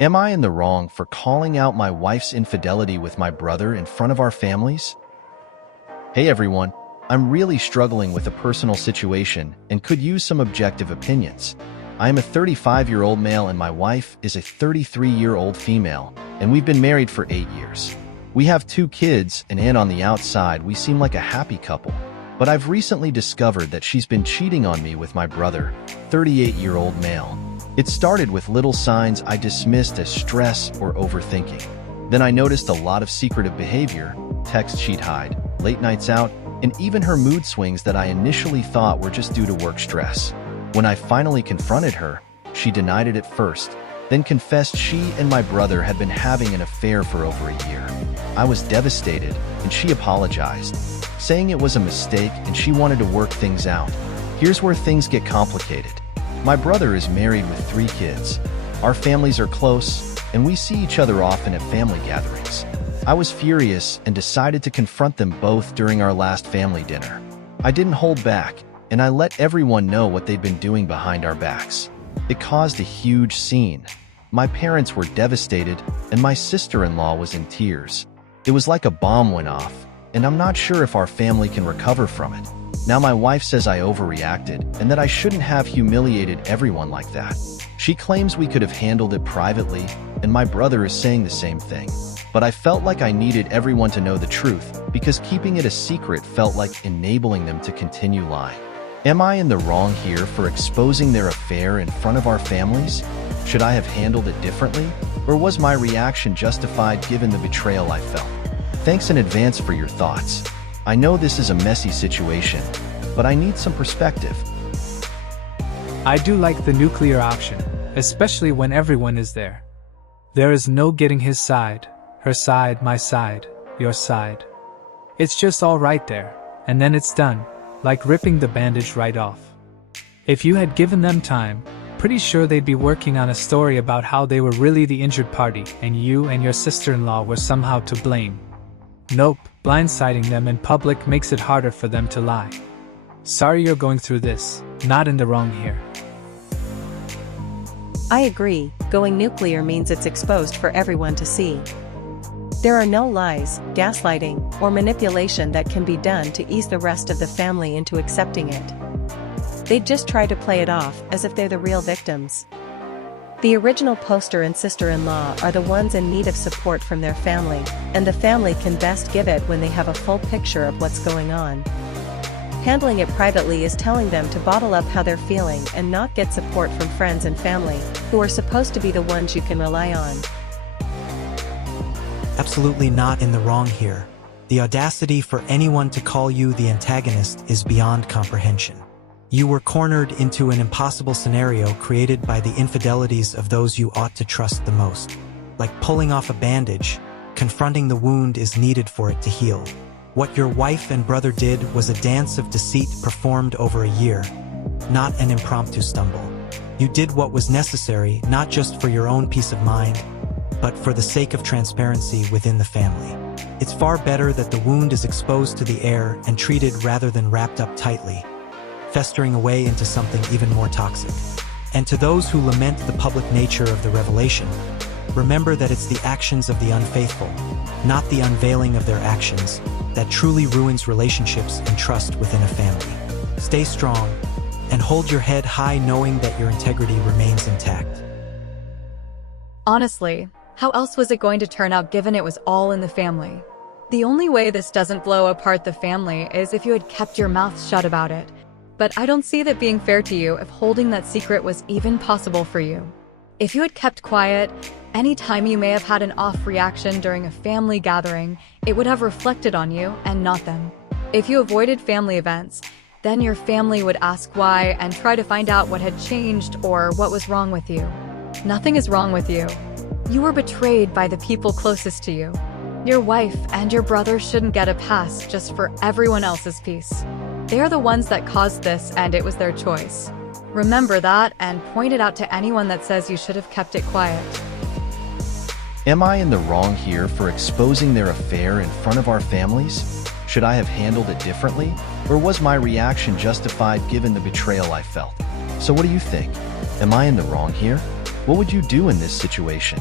Am I in the wrong for calling out my wife's infidelity with my brother in front of our families? Hey everyone, I'm really struggling with a personal situation and could use some objective opinions. I am a 35-year-old male and my wife is a 33-year-old female, and we've been married for 8 years. We have 2 kids, and on the outside we seem like a happy couple. But I've recently discovered that she's been cheating on me with my brother, 38-year-old male. It started with little signs I dismissed as stress or overthinking. Then I noticed a lot of secretive behavior, text she'd hide, late nights out, and even her mood swings that I initially thought were just due to work stress. When I finally confronted her, she denied it at first, then confessed she and my brother had been having an affair for over a year. I was devastated, and she apologized, saying it was a mistake and she wanted to work things out. Here's where things get complicated. My brother is married with 3 kids. Our families are close, and we see each other often at family gatherings. I was furious and decided to confront them both during our last family dinner. I didn't hold back, and I let everyone know what they'd been doing behind our backs. It caused a huge scene. My parents were devastated, and my sister-in-law was in tears. It was like a bomb went off, and I'm not sure if our family can recover from it. Now my wife says I overreacted and that I shouldn't have humiliated everyone like that. She claims we could have handled it privately, and my brother is saying the same thing. But I felt like I needed everyone to know the truth, because keeping it a secret felt like enabling them to continue lying. Am I in the wrong here for exposing their affair in front of our families? Should I have handled it differently? Or was my reaction justified given the betrayal I felt? Thanks in advance for your thoughts. I know this is a messy situation, but I need some perspective. I do like the nuclear option, especially when everyone is there. There is no getting his side, her side, my side, your side. It's just all right there, and then it's done, like ripping the bandage right off. If you had given them time, pretty sure they'd be working on a story about how they were really the injured party and you and your sister-in-law were somehow to blame. Nope, blindsiding them in public makes it harder for them to lie. Sorry you're going through this, not in the wrong here. I agree, going nuclear means it's exposed for everyone to see. There are no lies, gaslighting, or manipulation that can be done to ease the rest of the family into accepting it. They'd just try to play it off as if they're the real victims. The original poster and sister-in-law are the ones in need of support from their family, and the family can best give it when they have a full picture of what's going on. Handling it privately is telling them to bottle up how they're feeling and not get support from friends and family, who are supposed to be the ones you can rely on. Absolutely not in the wrong here. The audacity for anyone to call you the antagonist is beyond comprehension. You were cornered into an impossible scenario created by the infidelities of those you ought to trust the most. Like pulling off a bandage, confronting the wound is needed for it to heal. What your wife and brother did was a dance of deceit performed over a year, not an impromptu stumble. You did what was necessary not just for your own peace of mind, but for the sake of transparency within the family. It's far better that the wound is exposed to the air and treated rather than wrapped up tightly, festering away into something even more toxic. And to those who lament the public nature of the revelation, remember that it's the actions of the unfaithful, not the unveiling of their actions, that truly ruins relationships and trust within a family. Stay strong, and hold your head high knowing that your integrity remains intact. Honestly, how else was it going to turn out given it was all in the family? The only way this doesn't blow apart the family is if you had kept your mouth shut about it. But I don't see that being fair to you if holding that secret was even possible for you. If you had kept quiet, any time you may have had an off reaction during a family gathering, it would have reflected on you and not them. If you avoided family events, then your family would ask why and try to find out what had changed or what was wrong with you. Nothing is wrong with you. You were betrayed by the people closest to you. Your wife and your brother shouldn't get a pass just for everyone else's peace. They are the ones that caused this, and it was their choice. Remember that and point it out to anyone that says you should have kept it quiet. Am I in the wrong here for exposing their affair in front of our families? Should I have handled it differently? Or was my reaction justified given the betrayal I felt? So what do you think? Am I in the wrong here? What would you do in this situation?